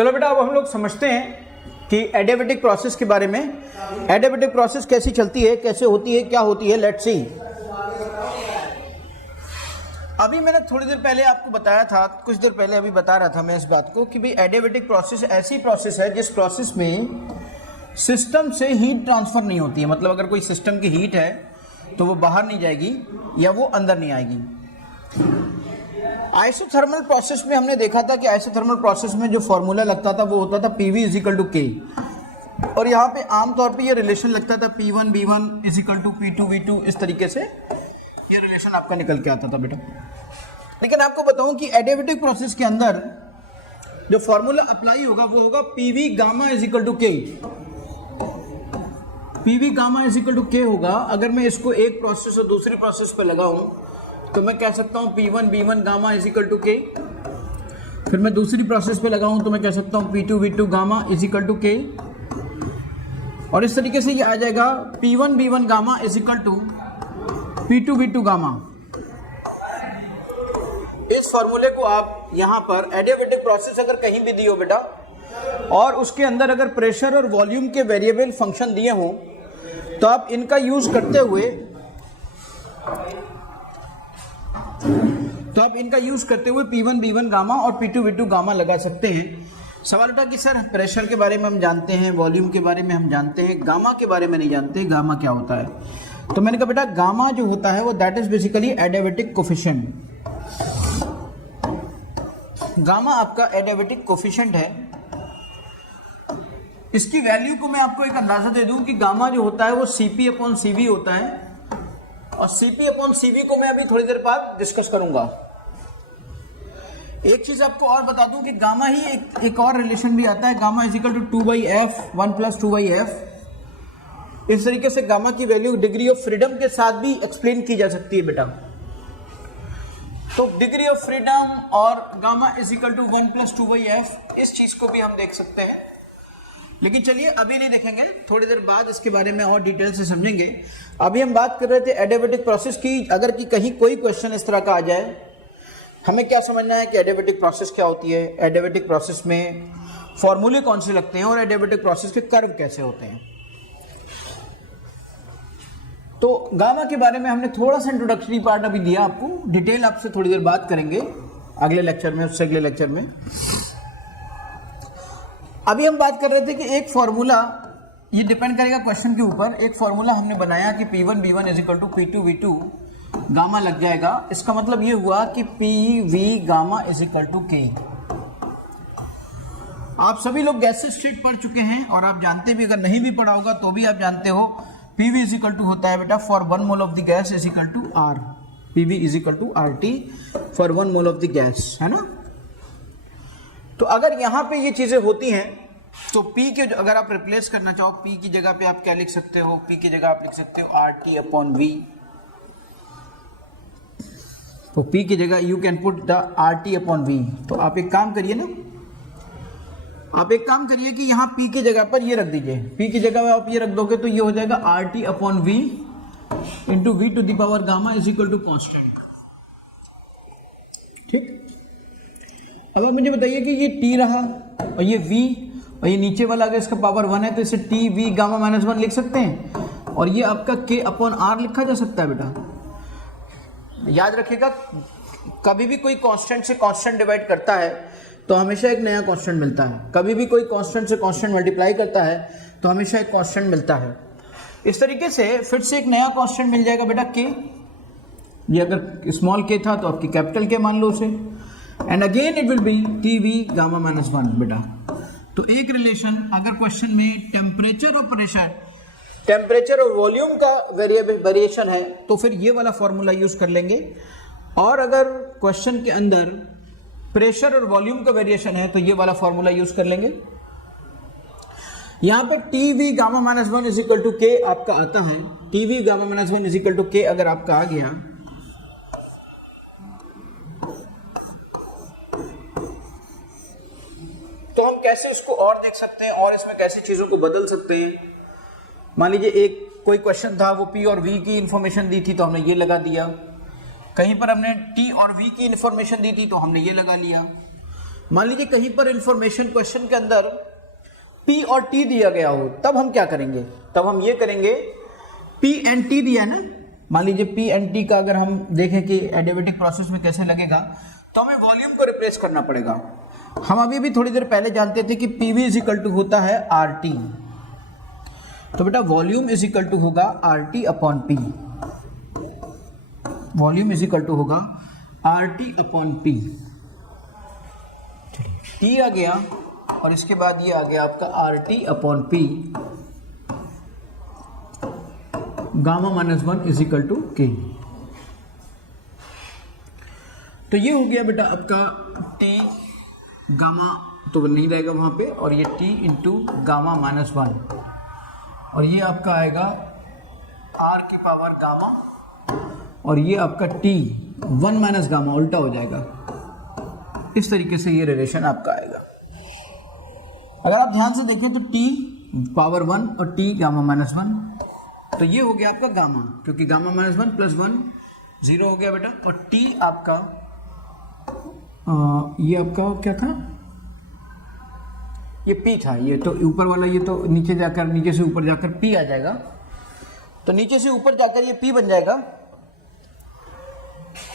चलो बेटा अब हम लोग समझते हैं कि एडियाबेटिक प्रोसेस के बारे में। एडियाबेटिक प्रोसेस कैसी चलती है, कैसे होती है, क्या होती है, लेट्स सी। अभी मैंने थोड़ी देर पहले आपको बताया था, कुछ देर पहले अभी बता रहा था मैं इस बात को कि भाई एडियाबेटिक प्रोसेस ऐसी प्रोसेस है जिस प्रोसेस में सिस्टम से हीट ट्रांसफर नहीं होती है। मतलब अगर कोई सिस्टम की हीट है तो वो बाहर नहीं जाएगी या वो अंदर नहीं आएगी। आइसोथर्मल प्रोसेस में हमने देखा था कि आइसोथर्मल प्रोसेस में जो फॉर्मूला लगता था वो होता था PV = K, और यहाँ पे आमतौर पे ये रिलेशन लगता था P1 B1 = P2 V2। इस तरीके से ये रिलेशन आपका निकल के आता था बेटा। लेकिन आपको बताऊं कि एडियाबेटिक प्रोसेस के अंदर जो फॉर्मूला अप्लाई होगा वो होगा PV = K। PV = K होगा। अगर मैं इसको एक प्रोसेस और दूसरी प्रोसेस पे लगाऊं तो मैं कह सकता हूं P1 B1 गामा = K। फिर मैं दूसरी प्रोसेस पे लगाऊं तो मैं कह सकता हूं P2 V2 गामा = K। और इस तरीके से ये आ जाएगा P1 B1 gamma = P2 V2 gamma. इस फॉर्मूले को आप यहां पर एडियाबेटिक प्रोसेस अगर कहीं भी दी हो बेटा और उसके अंदर अगर प्रेशर और वॉल्यूम के वेरिएबल फंक्शन दिए हों तो आप इनका यूज करते हुए P1 B1 गामा और P2 V2 गामा लगा सकते हैं। सवाल उठा कि सर प्रेशर के बारे में हम जानते हैं, वॉल्यूम के बारे में हम जानते हैं, गामा के बारे में नहीं जानते, गामा क्या होता है? तो मैंने कहा बेटा गामा जो होता है वो that is basically adiabatic coefficient. Gamma आपका एडियाबेटिक कोफिशिएंट है। इसकी वैल्यू को मैं आपको एक अंदाजा दे दूं कि गामा जो होता है वो CP/CV होता है, और CP/CV को मैं अभी थोड़ी देर बाद डिस्कस करूंगा। एक चीज आपको और बता दूं कि गामा ही एक और रिलेशन भी आता है, गामा = 2/f 1 + 2/f। इस तरीके से गामा की वैल्यू डिग्री ऑफ फ्रीडम के साथ भी एक्सप्लेन की जा सकती है बेटा। तो डिग्री ऑफ फ्रीडम और गामा = 1 + 2/f, इस चीज को भी हम देख सकते हैं। लेकिन चलिए अभी नहीं देखेंगे, थोड़ी देर बाद इसके बारे में और डिटेल से समझेंगे। अभी हम बात कर रहे थे एडियाबेटिक प्रोसेस की। अगर कि कहीं कोई क्वेश्चन इस तरह का आ जाए, हमें क्या समझना है कि एडियाबेटिक प्रोसेस क्या होती है, एडियाबेटिक प्रोसेस में फॉर्मूले कौन से लगते हैं और एडियाबेटिक प्रोसेस के कर्व कैसे होते हैं। तो गामा के बारे में हमने थोड़ा सा इंट्रोडक्टरी पार्ट अभी दिया आपको, डिटेल आपसे थोड़ी देर बात करेंगे अगले लेक्चर में, उससे अगले लेक्चर में। अभी हम बात कर रहे थे कि एक फॉर्मूला, ये डिपेंड करेगा क्वेश्चन के ऊपर, एक फॉर्मूला हमने बनाया कि P1 B1 = P2 V2 gamma लग जाएगा। इसका मतलब ये हुआ कि PV गामा = K। आप सभी लोग गैसेस स्टेट पढ़ चुके हैं और आप जानते भी, अगर नहीं भी पढ़ा होगा तो भी आप जानते हो PV = होता है बेटा for 1 mole of the gas = R। PV = RT for 1 mole of the gas, है ना। तो अगर यहां पे ये चीजें होती हैं तो P के अगर आप रिप्लेस करना चाहो, P की जगह पे आप क्या लिख सकते हो? P की जगह आप लिख सकते हो RT/V। तो P की जगह you can put the RT/V। तो आप एक काम करिए ना, आप एक काम करिए कि यहाँ P की जगह पर ये रख दीजिए। P की जगह में आप ये रख दोगे तो ये हो जाएगा RT/V × V⁻, गामा = कांस्टेंट। ठीक। अब आप मुझे बताइए कि ये T रहा और ये V और ये नीचे वाला अगर इसका पावर 1 है तो इसे TV गामा -1 लिख सकते हैं, और ये आपका K/R लिखा जा सकता है बेटा। याद रखिएगा कभी भी कोई कांस्टेंट से कांस्टेंट डिवाइड करता है तो हमेशा एक नया कांस्टेंट मिलता है। कभी भी कोई कांस्टेंट से कांस्टेंट मल्टीप्लाई करता है तो हमेशा एक कांस्टेंट मिलता है। इस तरीके से फिर से एक नया कांस्टेंट मिल जाएगा बेटा K। ये अगर स्मॉल k था तो आपकी कैपिटल K मान लो उसे, and again it will B TV gamma -1 बेटा। तो एक रिलेशन अगर क्वेश्चन में टेम्परेचर और प्रेशर, टेम्परेचर और वॉल्यूम का वेरिएशन है तो फिर ये वाला फॉर्मूला यूज कर लेंगे, और अगर क्वेश्चन के अंदर प्रेशर और वॉल्यूम का वेरिएशन है तो ये वाला फॉर्मूला यूज कर लेंगे। यहां पर TV गामा -1 = K आपका आता है। TV गामा -1 = K अगर आपका आ गया तो हम कैसे इसको और देख सकते हैं और इसमें कैसे चीजों को बदल सकते हैं। मान लीजिए एक कोई क्वेश्चन था, वो P और V की इंफॉर्मेशन दी थी तो हमने ये लगा दिया। कहीं पर हमने T और V की इंफॉर्मेशन दी थी तो हमने ये लगा लिया। मान लीजिए कहीं पर इंफॉर्मेशन क्वेश्चन के अंदर P और T दिया गया हो, तब हम क्या करेंगे? तब हम ये करेंगे, P एंड T दिया है ना, मान लीजिए P एंड T का अगर हम देखें कि एडियाबेटिक प्रोसेस में कैसे लगेगा, तो हमें वॉल्यूम को रिप्लेस करना पड़ेगा। हम अभी भी थोड़ी देर पहले जानते थे कि PV इज इक्वल टू होता है RT, तो बेटा वॉल्यूम इज इक्वल टू होगा RT upon P, volume is equal to होगा RT अपॉन P। T आ गया और इसके बाद ये आ गया आपका RT upon P, gamma minus 1 is equal to K। तो ये हो गया बेटा आपका T, गामा तो नहीं रहेगा वहां पे, और ये T इंटू गामा माइनस 1, और ये आपका आएगा R की पावर गामा, और ये आपका T 1 माइनस गामा, उल्टा हो जाएगा। इस तरीके से ये रिलेशन आपका आएगा। अगर आप ध्यान से देखें तो T पावर 1 और T गामा माइनस 1, तो ये हो गया आपका गामा, क्योंकि गामा माइनस 1 प्लस 1 0 हो गया बेटा, और T आपका ये आपका क्या था, ये P था, ये तो ऊपर वाला, ये तो नीचे जाकर, नीचे से ऊपर जाकर P आ जाएगा, तो नीचे से ऊपर जाकर ये P बन जाएगा,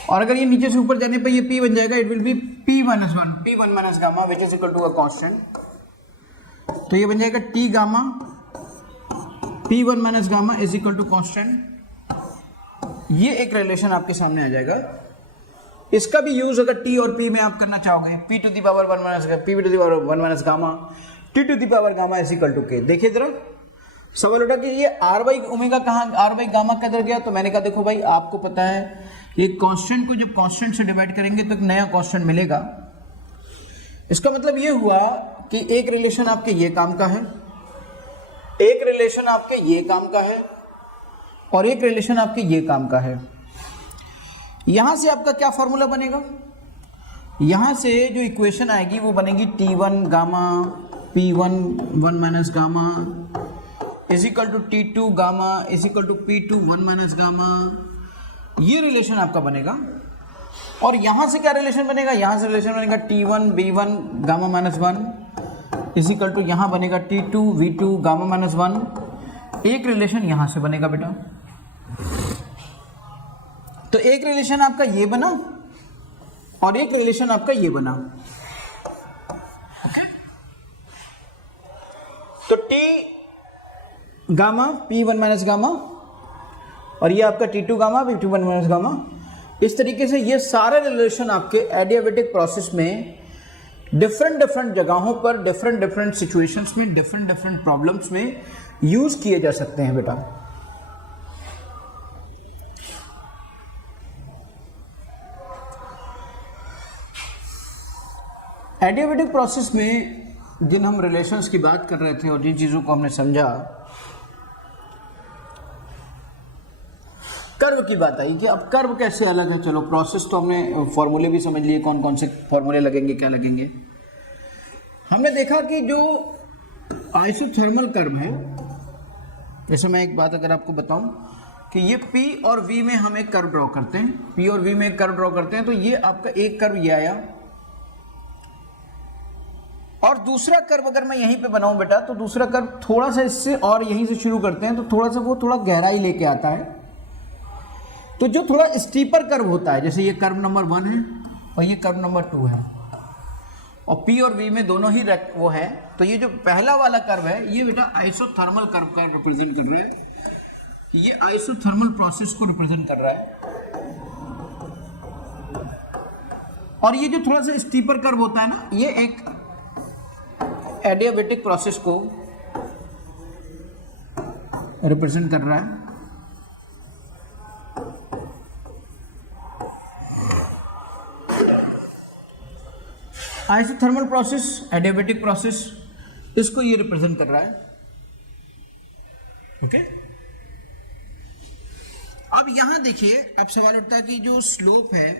और अगर ये नीचे से ऊपर जाने पर ये P बन जाएगा, it will be P minus 1, P 1 minus gamma which is equal to a constant, तो ये बन जाएगा T gamma P 1 minus gamma is equal to constant. ये एक रिलेशन आपके सामने आ जाएगा। इसका भी यूज अगर T और P में आप करना चाहोगे, P to the power 1 minus P to the power 1 minus gamma, T to the power gamma is equal to K। देखिए जरा, सवाल उठा कि ये R बाई ओमेगा कहाँ, R बाई गामा किधर गया, तो मैंने कहा देखो भाई आपको पता है ये कांस्टेंट को जब कांस्टेंट से डिवाइड करेंगे तो एक नया कांस्टेंट मिलेगा। इसका मतलब ये हुआ कि एक रिलेशन आपके ये काम का है, एक रिलेशन आपके ये काम का है, और एक रिलेशन आपके ये काम का है। यहां से आपका क्या फॉर्मूला बनेगा, यहां से जो इक्वेशन आएगी वो बनेगी T1 gamma P1 1 minus gamma is equal to T2 gamma is equal to P2 1 minus gamma. ये रिलेशन आपका बनेगा। और यहां से क्या रिलेशन बनेगा, यहां से रिलेशन बनेगा T1 B1 gamma minus 1 is equal to यहां बनेगा T2 V2 गामा माइनस 1। एक रिलेशन यहां से बनेगा बेटा। तो एक रिलेशन आपका ये बना और एक रिलेशन आपका ये बना। ओके, तो T gamma P1 minus gamma और ये आपका T2 gamma P2 1 minus gamma. इस तरीके से ये सारे रिलेशन आपके एडियाबेटिक प्रोसेस में डिफरेंट डिफरेंट जगहों पर डिफरेंट डिफरेंट सिचुएशंस में डिफरेंट डिफरेंट प्रॉब्लम्स में यूज किए जा सकते हैं बेटा। एडियाबेटिक प्रोसेस में जिन हम रिलेशंस की बात कर रहे थे और जिन चीज़ों को हमने समझा, कर्व की बात आई कि अब कर्व कैसे अलग है। चलो प्रोसेस तो हमने फॉर्मूले भी समझ लिए, कौन कौन से फॉर्मूले लगेंगे, क्या लगेंगे। हमने देखा कि जो आइसोथर्मल कर्व है, जैसे मैं एक बात अगर आपको बताऊं कि ये P और V में हम एक कर्व ड्रॉ करते हैं, P और V में एक कर्व ड्रॉ करते हैं, तो ये आपका एक कर्व ये आया और दूसरा कर्व अगर मैं यहीं पे बनाऊं बेटा, तो दूसरा कर्व थोड़ा सा इससे और यहीं से शुरू करते हैं, तो थोड़ा सा वो थोड़ा गहराई लेके आता है। तो जो थोड़ा स्टीपर कर्व होता है, जैसे ये कर्व नंबर 1 है और ये कर्व नंबर 2 है और P और V में दोनों ही वो है, तो ये जो पहला वाला कर्व है ये बेटा आइसोथर्मल कर्व का रिप्रेजेंट कर रहा है। ये आइसोथर्मल प्रोसेस को रिप्रेजेंट कर रहा है। और ये जो थोड़ा सा स्टीपर कर्व होता है ना, ये एक एडियाबेटिक प्रोसेस को रिप्रेजेंट कर रहा है। आइसोथर्मल प्रोसेस, एडियाबेटिक प्रोसेस, इसको ये रिप्रेजेंट कर रहा है। ओके, अब यहां देखिए, अब सवाल उठता है कि जो स्लोप है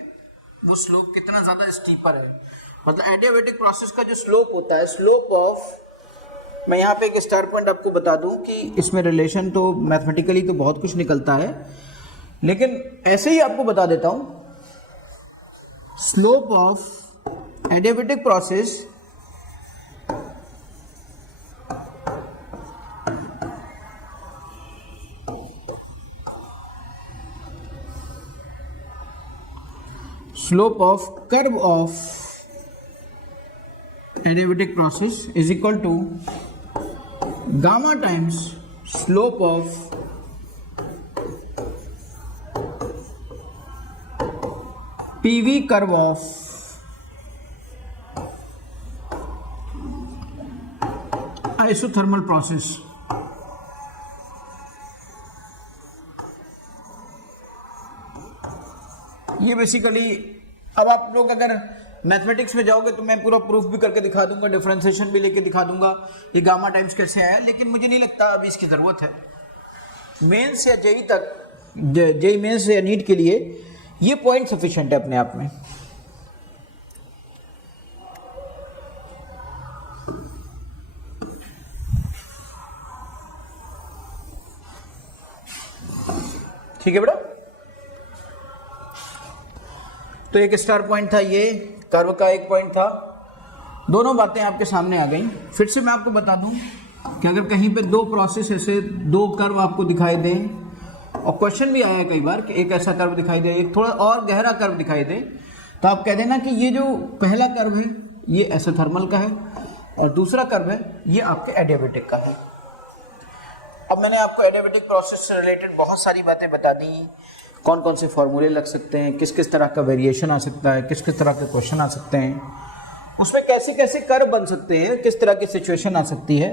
वो स्लोप कितना ज्यादा स्टीपर है। मतलब एडियाबेटिक प्रोसेस का जो स्लोप होता है, स्लोप ऑफ, मैं यहाँ पे एक स्टार पॉइंट आपको बता दूं कि इसमें रिलेशन तो मैथमेटिकली तो बहुत कुछ निकलता है, लेकिन ऐसे ही आपको बता देता हूं, slope of adiabatic process slope of curve of adiabatic process is equal to gamma times slope of PV curve of isothermal process। ये बेसिकली अब आप लोग अगर मैथमेटिक्स में जाओगे तो मैं पूरा प्रूफ भी करके दिखा दूंगा, डिफरेंशिएशन भी लेके दिखा दूंगा ये गामा टाइम्स कैसे आया, लेकिन मुझे नहीं लगता अभी इसकी ज़रूरत है। मेंस या जेई तक, जेई मेंस या नीट के लिए ये पॉइंट सफिशिएंट है अपने आप में। ठीक है बेटा, तो एक स्टार पॉइंट था, ये कर्व का एक पॉइंट था, दोनों बातें आपके सामने आ गई। फिर से मैं आपको बता दूं कि अगर कहीं पे दो प्रोसेस ऐसे दो कर्व आपको दिखाई दे, और क्वेश्चन भी आया है कई बार कि एक ऐसा कर्व दिखाई दे, एक थोड़ा और गहरा कर्व दिखाई दे, तो आप कह देना कि ये जो पहला कर्व है ये एसोथर्मल का है और दूसरा कर्व है ये आपके एडियाबेटिक का है। अब मैंने आपको एडियाबेटिक प्रोसेस से रिलेटेड बहुत सारी बातें बता दी, कौन कौन से फॉर्मूले लग सकते हैं, किस किस तरह का वेरिएशन आ सकता है, किस किस तरह के क्वेश्चन आ सकते हैं, उसमें कैसे कैसे कर्व बन सकते हैं, किस तरह की सिचुएशन आ सकती है।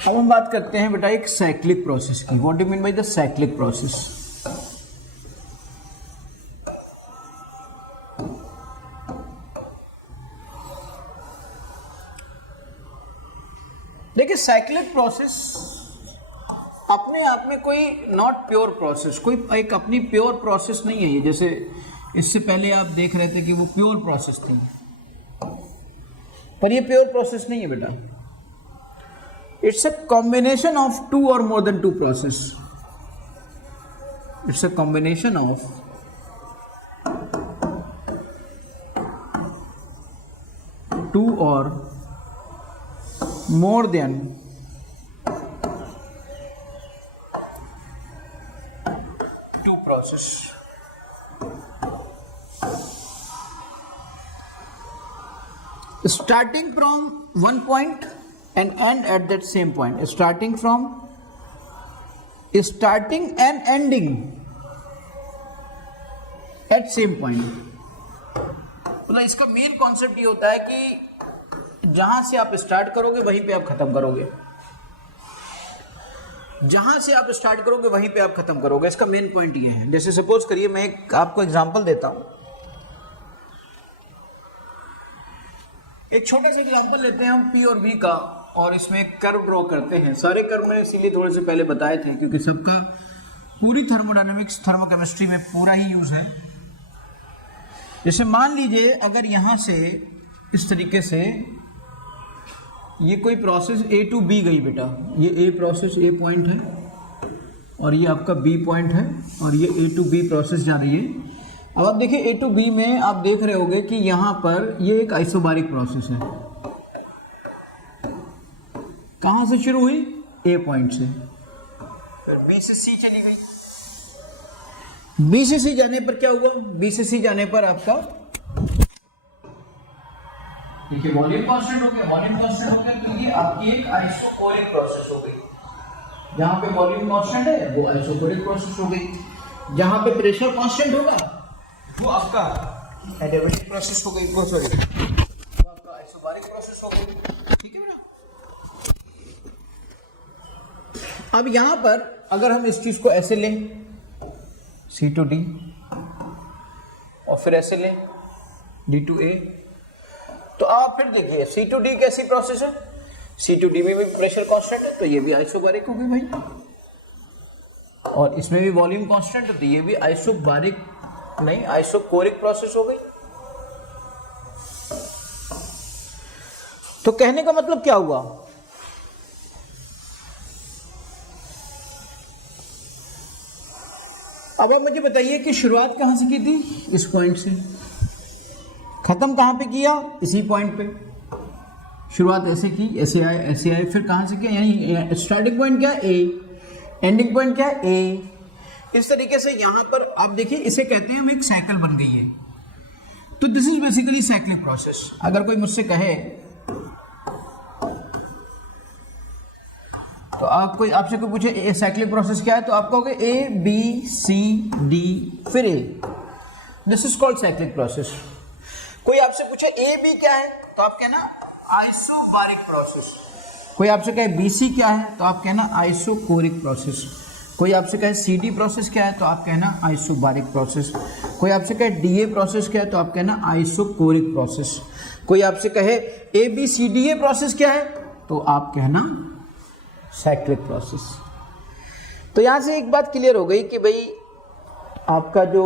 अब हम बात करते हैं बेटा एक साइक्लिक प्रोसेस की। What do you mean by the cyclic process? देखिए साइक्लिक प्रोसेस अपने आप में कोई नॉट प्योर प्रोसेस, कोई एक अपनी प्योर प्रोसेस नहीं है ये। जैसे इससे पहले आप देख रहे थे कि वो प्योर प्रोसेस थी, पर ये प्योर प्रोसेस नहीं है बेटा। It's a combination of two or more than two process. It's a combination of two or more than two process. Starting from one point and end at that same point. Starting and ending at same point. मतलब इसका main concept ये होता है कि जहां से आप start करोगे वहीं पे आप खत्म करोगे, जहां से आप स्टार्ट करोगे वहीं पे आप खत्म करोगे। इसका मेन पॉइंट ये है। जैसे सपोज करिए मैं एक आपको एग्जांपल देता हूं, एक छोटा सा एग्जांपल लेते हैं हम पी और वी का, और इसमें एक कर्व ड्रॉ करते हैं। सारे कर्व मैंने इसीलिए थोड़े से पहले बताए थे क्योंकि सबका पूरी थर्मोडायनेमिक्स थर्मोकेमिस्ट्री में पूरा ही यूज है। जैसे मान लीजिए अगर यहां से इस तरीके से ये कोई प्रोसेस ए टू बी गई बेटा, ये ए प्रोसेस ए पॉइंट है और ये आपका बी पॉइंट है और ये ए टू बी प्रोसेस जा रही है। अब आप देखिए ए टू बी में आप देख रहे होंगे कि यहाँ पर ये एक आइसोबारिक प्रोसेस है। कहाँ से शुरू हुई? ए पॉइंट से, फिर बी से सी चली गई। बी से सी जाने पर क्या हुआ? बी से सी जाने पर आपका देखिए वॉल्यूम कांस्टेंट हो गया। वॉल्यूम कांस्टेंट हो गया तो ये आपकी एक आइसोकोरिक प्रोसेस हो गई। जहां पे वॉल्यूम कांस्टेंट है वो आइसोकोरिक प्रोसेस हो गई। जहां पे प्रेशर कांस्टेंट होगा वो आपका एडियाबेटिक प्रोसेस हो गई, सॉरी वो आपका आइसोबारिक प्रोसेस हो गई। ठीक है बेटा। अब यहां पर अगर हम इस चीज को ऐसे लें C टू D और फिर ऐसे लें D टू A, तो आप फिर देखिए C टू D कैसी प्रोसेस है? C टू D में भी प्रेशर कांस्टेंट है तो ये भी आइसोबारिक होगी भाई, और इसमें भी वॉल्यूम कांस्टेंट है तो ये भी आइसोबारिक नहीं आइसोकोरिक प्रोसेस हो गई। तो कहने का मतलब क्या हुआ? अब आप मुझे बताइए कि शुरुआत कहाँ से की थी? इस पॉइंट से। खत्म कहाँ पे किया? इसी पॉइंट पे। शुरुआत ऐसे की, ऐसे आए, फिर कहाँ से किया? यानी स्टार्टिंग पॉइंट क्या है? ए, एंडिंग पॉइंट क्या है? ए। इस तरीके से यहाँ पर आप देखिए, इसे कहते हैं हम एक साइकिल बन गई है। तो this is basically cyclic process. अगर कोई मुझसे कहे तो आपसे कोई पूछे साइक्लिक प्रोसेस क्या है, तो आप कहोगे ए बी सी डी फिर A. This is called cyclic process. कोई आपसे पूछे ए बी क्या है, तो आप कहना आइसोबारिक प्रोसेस। कोई आपसे कहे बी सी क्या है, तो आप कहना आइसोकोरिक प्रोसेस। कोई आपसे कहे सी डी प्रोसेस क्या है, तो आप कहना आइसोबारिक प्रोसेस। कोई आपसे कहे डी ए प्रोसेस क्या है, तो आप कहना आइसोकोरिक प्रोसेस। कोई आपसे कहे A B C D A process क्या है, तो आप कहना साइक्लिक प्रोसेस। तो यहां से एक बात क्लियर हो गई कि भाई आपका जो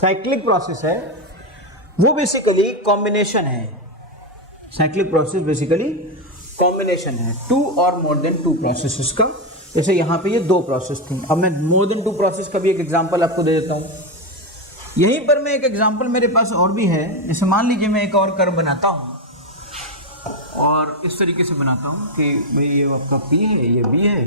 साइक्लिक प्रोसेस है वो बेसिकली कॉम्बिनेशन है। साइक्लिक प्रोसेस बेसिकली कॉम्बिनेशन है to or more than to processes का। जैसे यहाँ पे ये दो प्रोसेस थी, अब मैं मोर देन टू प्रोसेस का भी एक एग्जांपल आपको दे देता हूँ। यहीं पर मैं एक एग्जांपल मेरे पास और भी है। जैसे मान लीजिए मैं एक और कर्व बनाता हूँ और इस तरीके से बनाता हूँ कि भाई ये आपका P है, ये B है।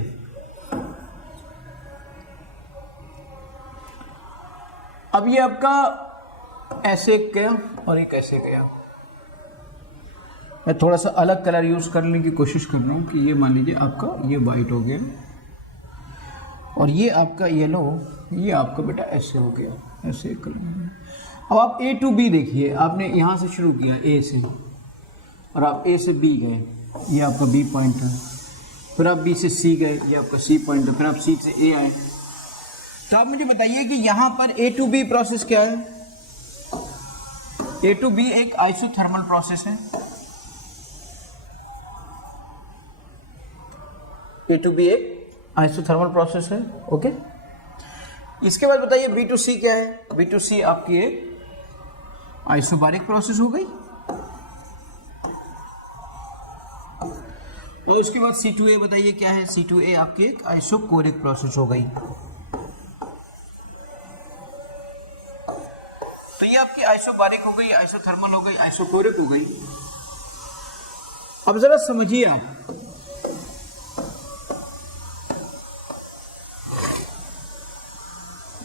अब ये आपका ऐसे गया और एक ऐसे गया। मैं थोड़ा सा अलग कलर यूज करने की कोशिश कर रहा हूँ कि ये मान लीजिए आपका ये वाइट हो गया और ये आपका येलो, ये आपका बेटा ऐसे हो गया, ऐसे कलर। अब आप A to B देखिए, आपने यहाँ से शुरू किया A से और आप A से B गए, ये आपका B पॉइंट है। फिर आप B से C गए, ये आपका C पॉइंट है। फिर आप C से A आए। तो आप मुझे बताइए कि यहाँ पर A to B प्रोसेस क्या है? A to B एक आइसोथर्मल प्रोसेस है। A to B एक आइसोथर्मल प्रोसेस है। ओके, इसके बाद बताइए B to C क्या है? B to C आपकी एक आइसोबारिक प्रोसेस हो गई। और उसके बाद C2A बताइए क्या है? C2A आपकी एक आइसोकोरिक प्रोसेस हो गई। तो ये आपकी आइसोबारिक हो गई, आइसोथर्मल हो गई, आइसोकोरिक हो गई। अब जरा समझिए आप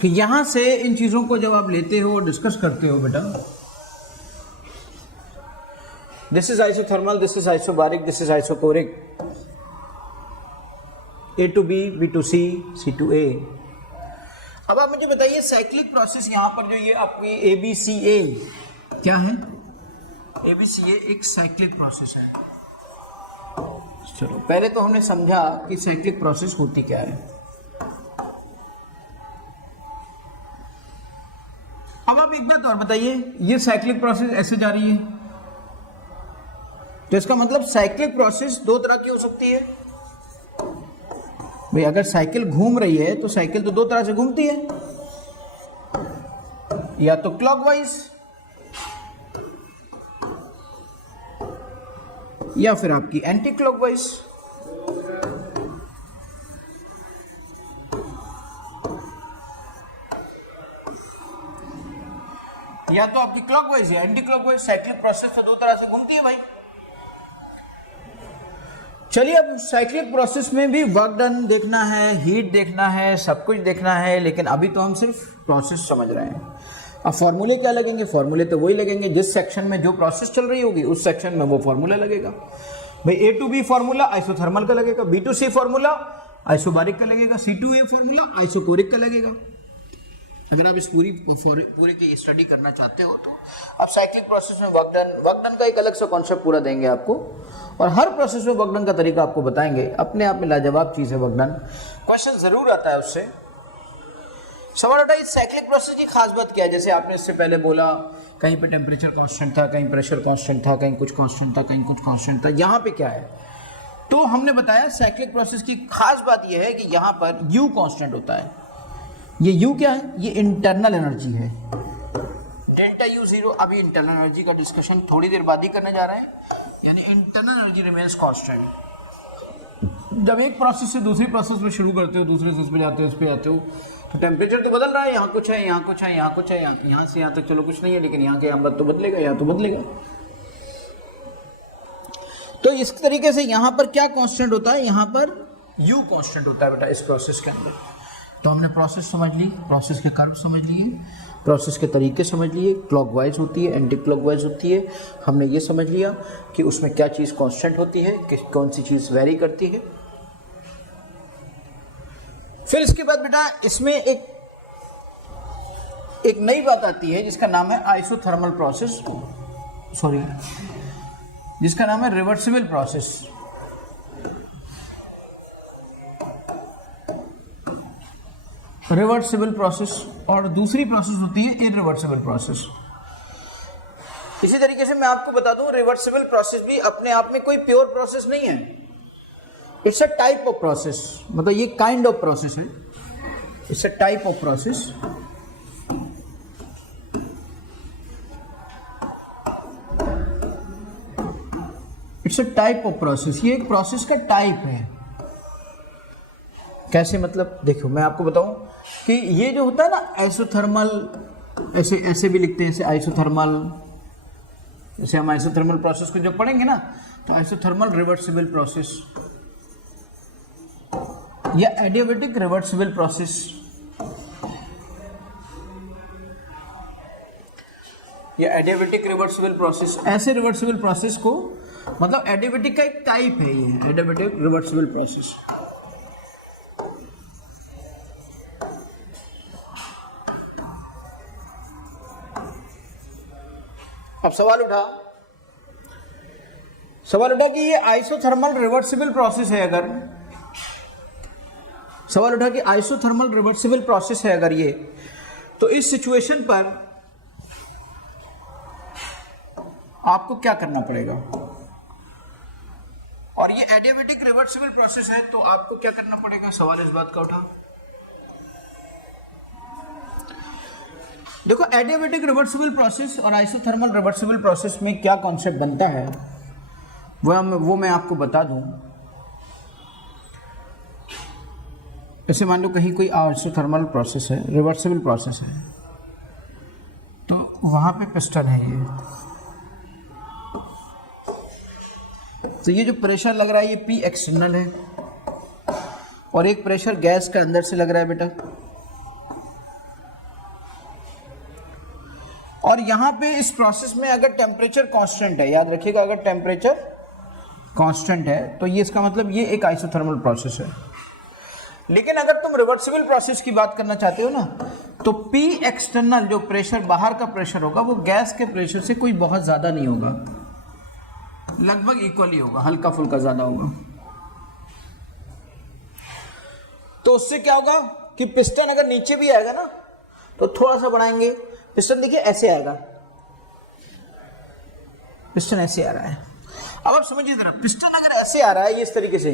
कि यहां से इन चीजों को जब आप लेते हो और डिस्कस करते हो बेटा, this is isothermal, this is isobaric, this is isochoric. A to B, B to C, C to A। अब आप मुझे बताइए साइक्लिक प्रोसेस यहाँ पर जो ये आपकी ABCA क्या है? ABCA एक साइक्लिक प्रोसेस है। चलो पहले तो हमने समझा कि साइक्लिक प्रोसेस होती क्या है। अब आप एक बात और बताइए, ये साइक्लिक प्रोसेस ऐसे जा रही है तो इसका मतलब साइक्लिक प्रोसेस दो तरह की हो सकती है। भाई अगर साइकिल घूम रही है तो साइकिल तो दो तरह से घूमती है, या तो क्लॉकवाइज या फिर आपकी एंटी क्लॉकवाइज। या तो आपकी क्लॉकवाइज या एंटी क्लॉकवाइज। साइक्लिक प्रोसेस तो दो तरह से घूमती है भाई। चलिए अब साइक्लिक प्रोसेस में भी वर्क डन देखना है, हीट देखना है, सब कुछ देखना है, लेकिन अभी तो हम सिर्फ प्रोसेस समझ रहे हैं। अब फॉर्मूले क्या लगेंगे? फॉर्मूले तो वही लगेंगे जिस सेक्शन में जो प्रोसेस चल रही होगी उस सेक्शन में वो फॉर्मूला लगेगा। भाई A to B formula isothermal का लगेगा, B to C formula isobaric का लगेगा, C to A formula isochoric का लगेगा। अगर आप इस पूरी की स्टडी करना चाहते हो तो अब साइक्लिक प्रोसेस में वर्क डन का एक अलग सा कॉन्सेप्ट पूरा देंगे आपको, और हर प्रोसेस में वर्क डन का तरीका आपको बताएंगे। अपने आप में लाजवाब चीज़ है वर्क डन। क्वेश्चन जरूर आता है उससे। सवाल उठा, इस साइक्लिक प्रोसेस की खास बात क्या है? जैसे आपने इससे पहले बोला कहीं पे टेम्परेचर कांस्टेंट था, कहीं प्रेशर कांस्टेंट था, कहीं कुछ कांस्टेंट था, कहीं कुछ कांस्टेंट था। यहाँ पे क्या है? तो हमने बताया साइक्लिक प्रोसेस की खास बात यह है कि यहाँ पर U कांस्टेंट होता है। ये U क्या है? ये इंटरनल एनर्जी है, डेल्टा U जीरो। अभी इंटरनल एनर्जी का डिस्कशन थोड़ी देर बाद ही करने जा रहे हैं, यानी इंटरनल एनर्जी रिमेन्स कांस्टेंट। जब एक प्रोसेस से दूसरी प्रोसेस में शुरू करते हो, दूसरे प्रोसेस पे जाते हो, उस पे जाते हो, तो टेम्परेचर तो बदल रहा है, यहाँ कुछ है, यहाँ कुछ है, यहाँ कुछ है, यहाँ से यहाँ तक चलो कुछ नहीं है, लेकिन यहाँ के यहाँ तो बदलेगा, यहाँ तो बदलेगा। तो इस तरीके से यहाँ पर क्या कांस्टेंट होता है, यहाँ पर u कांस्टेंट होता है बेटा इस प्रोसेस के अंदर। तो हमने प्रोसेस समझ ली, प्रोसेस के कर्व समझ लिए, प्रोसेस के तरीके समझ लिए, क्लॉकवाइज होती है, एंटी क्लॉकवाइज होती है। हमने ये समझ लिया कि उसमें क्या चीज़ कांस्टेंट होती है, कि कौन सी चीज़ वेरी करती है। फिर इसके बाद बेटा इसमें एक नई बात आती है जिसका नाम है आइसोथर्मल प्रोसेस, जिसका नाम है रिवर्सिबल प्रोसेस। रिवर्सिबल प्रोसेस और दूसरी प्रोसेस होती है इरिवर्सिबल प्रोसेस। इसी तरीके से मैं आपको बता दूं, रिवर्सिबल प्रोसेस भी अपने आप में कोई प्योर प्रोसेस नहीं है, it's a type of process, मतलब ये काइंड ऑफ प्रोसेस है, it's a type of process. It's a type of process, ये एक प्रोसेस का टाइप है। कैसे, मतलब देखो मैं आपको बताऊं कि ये जो होता है ना आइसोथर्मल, ऐसे ऐसे भी लिखते हैं, ऐसे आइसोथर्मल, जैसे हम आइसोथर्मल प्रोसेस को जब पढ़ेंगे ना तो आइसोथर्मल रिवर्सिबल प्रोसेस या एडियाबेटिक रिवर्सिबल प्रोसेस, या एडियाबेटिक रिवर्सिबल प्रोसेस, ऐसे रिवर्सिबल प्रोसेस को, मतलब एडियाबेटिक का एक टाइप है ये एडियाबेटिक रिवर्सिबल प्रोसेस। अब सवाल उठा कि ये आइसोथर्मल रिवर्सिबल प्रोसेस है, अगर सवाल उठा कि आइसोथर्मल रिवर्सिबल प्रोसेस है अगर ये, तो इस सिचुएशन पर आपको क्या करना पड़ेगा। और ये एडियाबेटिक रिवर्सिबल प्रोसेस है तो आपको क्या करना पड़ेगा, सवाल इस बात का उठा। देखो एडियाबेटिक रिवर्सिबल प्रोसेस और आइसोथर्मल रिवर्सिबल प्रोसेस में क्या कॉन्सेप्ट बनता है वो मैं आपको बता दूं। जैसे मान लो कहीं कोई आइसोथर्मल प्रोसेस है, रिवर्सिबल प्रोसेस है, तो वहां पे पिस्टन है ये, तो ये जो प्रेशर लग रहा है ये P एक्सटर्नल है और एक प्रेशर गैस के अंदर से लग रहा है बेटा। और यहाँ पे इस प्रोसेस में अगर टेम्परेचर कांस्टेंट है, याद रखिएगा अगर टेम्परेचर कांस्टेंट है तो ये इसका मतलब ये एक आइसोथर्मल प्रोसेस है। लेकिन अगर तुम रिवर्सिबल प्रोसेस की बात करना चाहते हो ना तो P एक्सटर्नल जो प्रेशर बाहर का प्रेशर होगा वो गैस के प्रेशर से कोई बहुत ज्यादा नहीं होगा, लगभग इक्वली होगा, हल्का फुल्का ज्यादा होगा। तो उससे क्या होगा कि पिस्टन अगर नीचे भी आएगा ना तो थोड़ा सा बढ़ाएंगे, पिस्टन देखिए ऐसे आएगा, पिस्टन ऐसे आ रहा है। अब आप समझिए जरा, पिस्टन अगर ऐसे आ रहा है ये इस तरीके से,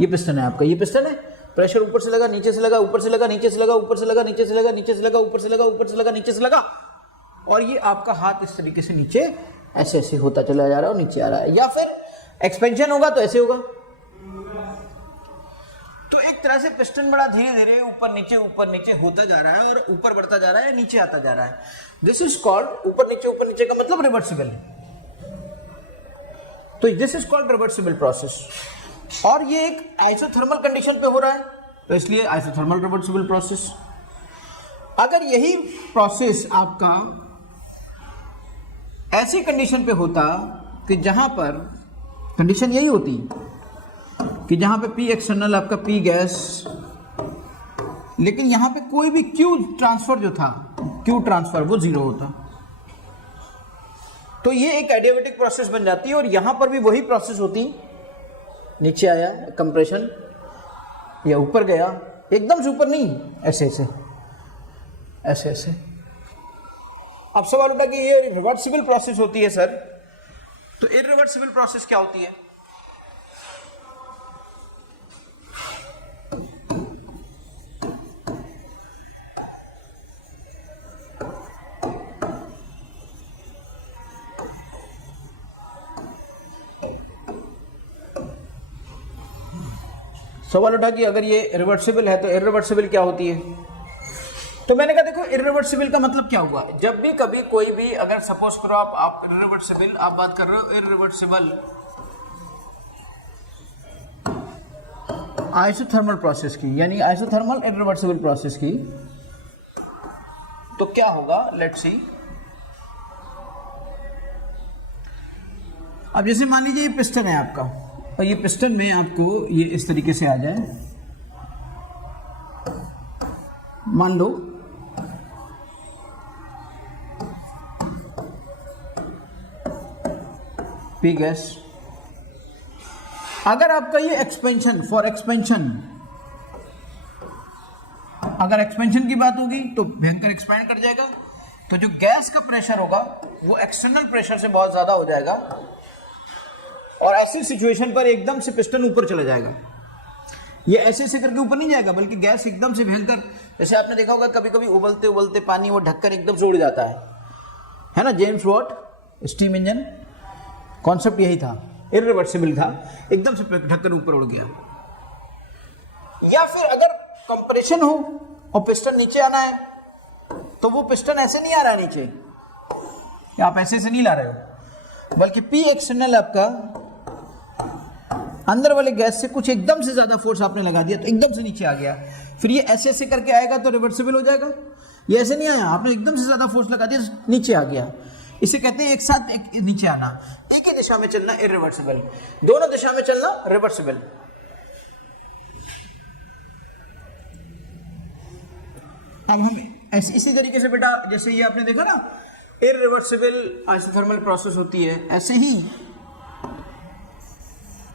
ये पिस्टन है आपका, ये पिस्टन है, प्रेशर ऊपर से लगा, नीचे से लगा, ऊपर से लगा, नीचे से लगा, ऊपर से लगा, नीचे से लगा, नीचे से लगा, ऊपर से लगा, ऊपर से लगा, नीचे से लगा, और ये आपका हाथ इस तरीके से नीचे ऐसे ऐसे होता चला जा रहा है और नीचे आ रहा है। या फिर एक्सपेंशन होगा तो ऐसे होगा। तो एक तरह से पिस्टन बड़ा धीरे धीरे ऊपर नीचे होता जा रहा है और ऊपर बढ़ता जा रहा है, नीचे आता जा रहा है। दिस इज कॉल्ड ऊपर नीचे का मतलब रिवर्सिबल है। तो this is called reversible process और ये एक आइसोथर्मल कंडीशन पे हो रहा है तो इसलिए आइसोथर्मल रिवर्सिबल प्रोसेस। अगर यही प्रोसेस आपका ऐसी कंडीशन पे होता कि जहां पर कंडीशन यही होती कि जहां पे P एक्सटर्नल आपका P गैस, लेकिन यहां पे कोई भी Q ट्रांसफर जो था, Q ट्रांसफर वो जीरो होता, तो ये एक एडियाबेटिक प्रोसेस बन जाती है। और यहां पर भी वही प्रोसेस होती, नीचे आया कंप्रेशन या ऊपर गया, एकदम से ऊपर नहीं, ऐसे ऐसे ऐसे ऐसे। अब सवाल उठा कि ये रिवर्सिबल प्रोसेस होती है सर, तो इरिवर्सिबल प्रोसेस क्या होती है? सवाल उठा कि अगर ये रिवर्सिबल है तो इरिवर्सिबल क्या होती है? तो मैंने कहा देखो इरिवर्सिबल का मतलब क्या हुआ, जब भी कभी कोई भी अगर सपोज करो आप इरिवर्सिबल आप बात कर रहे हो इरिवर्सिबल आइसोथर्मल प्रोसेस की, यानी आइसोथर्मल इरिवर्सिबल प्रोसेस की, तो क्या होगा लेट्स सी। अब जैसे मान लीजिए ये पिस्टन है आपका और ये पिस्टन में आपको ये इस तरीके से आ जाए, मान लो पी गैस, अगर आपका ये एक्सपेंशन फॉर एक्सपेंशन, अगर एक्सपेंशन की बात होगी तो भयंकर एक्सपैंड कर जाएगा, तो जो गैस का प्रेशर होगा वो एक्सटर्नल प्रेशर से बहुत ज्यादा हो जाएगा और ऐसी सिचुएशन पर एकदम से पिस्टन ऊपर चला जाएगा। ये ऐसे ऐसे करके ऊपर नहीं जाएगा बल्कि गैस एकदम से भयंकर, जैसे आपने देखा होगा कभी कभी उबलते उबलते पानी वो ढक्कन एकदम से उड़ जाता है ना, James Watt steam engine concept यही था, इरिवर्सिबल था, एकदम से ढक्कन ऊपर उड़ गया। या फिर अगर कंप्रेशन हो और पिस्टन नीचे आना है तो वो पिस्टन ऐसे नहीं आ रहा है नीचे, आप ऐसे से नहीं ला रहे हो, बल्कि पी एक्सटर्नल आपका अंदर वाले गैस से कुछ एकदम से ज्यादा फोर्स आपने लगा दिया तो एकदम से नीचे आ गया, फिर ये ऐसे ऐसे करके आएगा तो रिवर्सिबल हो जाएगा। ये ऐसे नहीं आया, आपने एकदम से ज्यादा फोर्स लगा दिया नीचे आ गया, इसे कहते हैं एक साथ नीचे आना, एक ही दिशा में चलना इरिवर्सिबल, दोनों दिशा में चलना रिवर्सिबल। अब हम ऐसे इसी तरीके से बेटा, जैसे ये आपने देखा ना इरिवर्सिबल आइसोथर्मल प्रोसेस होती है, ऐसे ही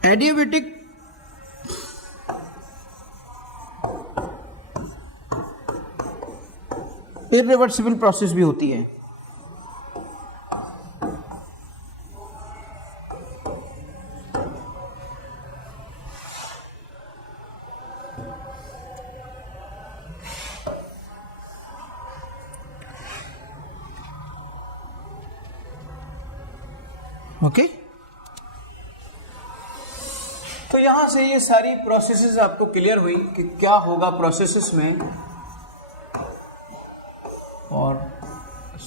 एडियाबैटिक इरिवर्सिबल प्रोसेस भी होती है। ओके तो यहां से ये सारी प्रोसेसेस आपको क्लियर हुई कि क्या होगा प्रोसेसेस में, और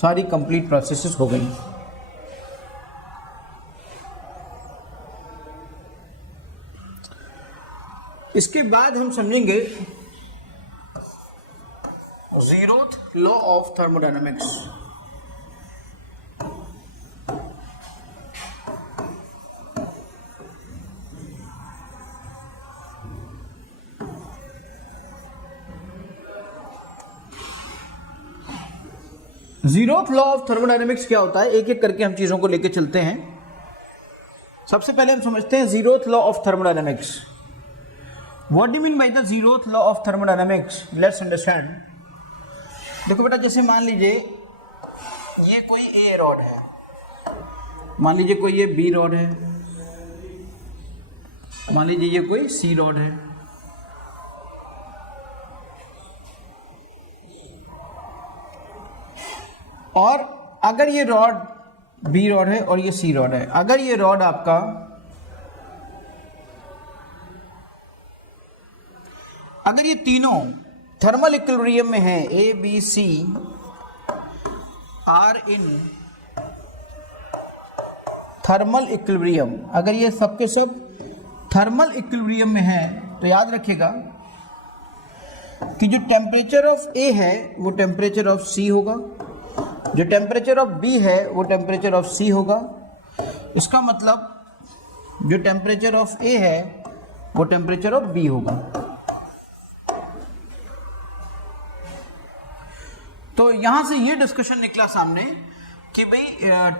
सारी कंप्लीट प्रोसेसेस हो गई। इसके बाद हम समझेंगे zeroth law of thermodynamics. Zeroth law of thermodynamics क्या होता है, एक एक करके हम चीजों को लेके चलते हैं। सबसे पहले हम समझते हैं zeroth law of thermodynamics. What do you mean by the zeroth law of thermodynamics, let's understand. देखो बेटा, जैसे मान लीजिए ये कोई ए रॉड है, मान लीजिए कोई ये बी रॉड है, मान लीजिए ये कोई सी रॉड है, और अगर ये रॉड बी रॉड है और ये सी रॉड है, अगर ये रॉड आपका अगर ये तीनों थर्मल इक्विलिब्रियम में है, A B C are in thermal equilibrium, अगर ये सबके सब थर्मल इक्विलिब्रियम में है तो याद रखिएगा कि जो टेम्परेचर ऑफ ए है वो टेम्परेचर ऑफ सी होगा, जो टेम्परेचर ऑफ बी है वो टेम्परेचर ऑफ सी होगा। इसका मतलब जो टेम्परेचर ऑफ ए है वो टेम्परेचर ऑफ बी होगा। तो यहां से ये डिस्कशन निकला सामने कि भाई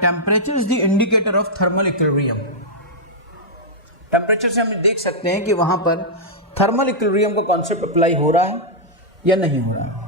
temperature is the indicator of thermal equilibrium. Temperature से हम देख सकते हैं कि वहां पर थर्मल इक्विलिब्रियम का कॉन्सेप्ट अप्लाई हो रहा है या नहीं हो रहा है।